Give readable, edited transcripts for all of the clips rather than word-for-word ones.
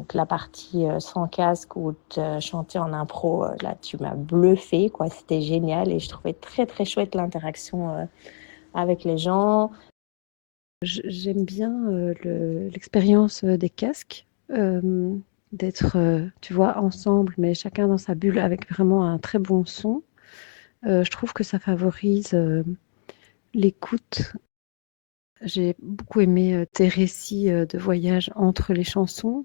Donc la partie sans casque où tu chantais en impro, là, tu m'as bluffé, quoi. C'était génial et je trouvais très, très chouette l'interaction avec les gens. J'aime bien l'expérience des casques, d'être, tu vois, ensemble, mais chacun dans sa bulle avec vraiment un très bon son. Je trouve que ça favorise l'écoute. J'ai beaucoup aimé tes récits de voyage entre les chansons.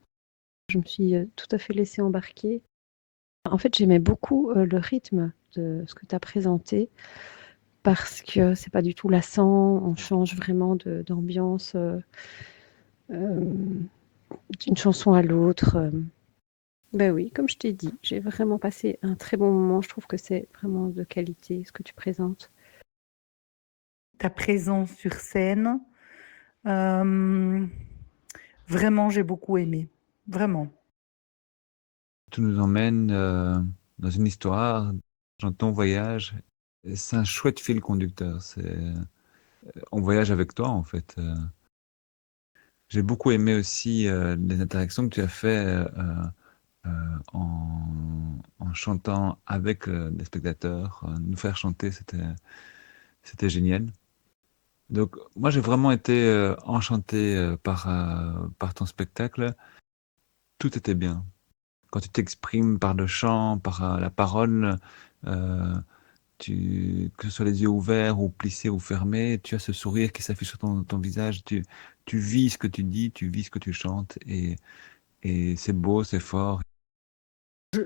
Je me suis tout à fait laissée embarquer. En fait, j'aimais beaucoup le rythme de ce que tu as présenté parce que c'est pas du tout lassant. On change vraiment d'ambiance d'une chanson à l'autre. Ben oui, comme je t'ai dit, j'ai vraiment passé un très bon moment. Je trouve que c'est vraiment de qualité ce que tu présentes. Ta présence sur scène, euh, vraiment, j'ai beaucoup aimé. Vraiment. Tu nous emmènes dans une histoire, dans ton voyage. Et c'est un chouette fil conducteur. On voyage avec toi, en fait. J'ai beaucoup aimé aussi les interactions que tu as fait en chantant avec les spectateurs. Nous faire chanter, c'était génial. Donc, moi, j'ai vraiment été enchanté par ton spectacle. Tout était bien. Quand tu t'exprimes par le chant, par la parole, euh, que ce soit les yeux ouverts ou plissés ou fermés, tu as ce sourire qui s'affiche sur ton visage. Tu vis ce que tu dis, tu vis ce que tu chantes, et c'est beau, c'est fort.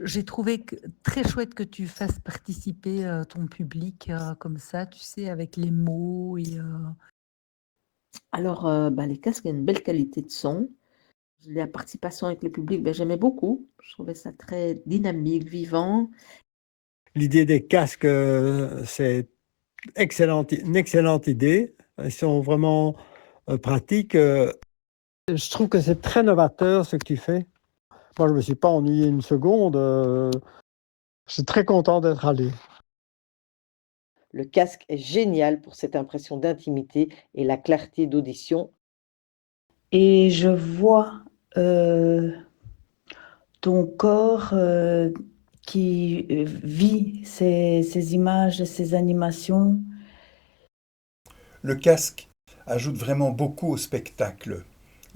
J'ai trouvé très chouette que tu fasses participer ton public comme ça, tu sais, avec les mots. Alors, les casques ont une belle qualité de son. La participation avec le public, j'aimais beaucoup. Je trouvais ça très dynamique, vivant. L'idée des casques, c'est une excellente idée. Ils sont vraiment pratiques. Je trouve que c'est très novateur ce que tu fais. Moi, je ne me suis pas ennuyé une seconde. Je suis très content d'être allé. Le casque est génial pour cette impression d'intimité et la clarté d'audition. Et je vois ton corps qui vit ces images, ces animations. Le casque ajoute vraiment beaucoup au spectacle.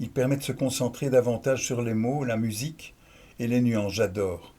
Il permet de se concentrer davantage sur les mots, la musique et les nuances. J'adore.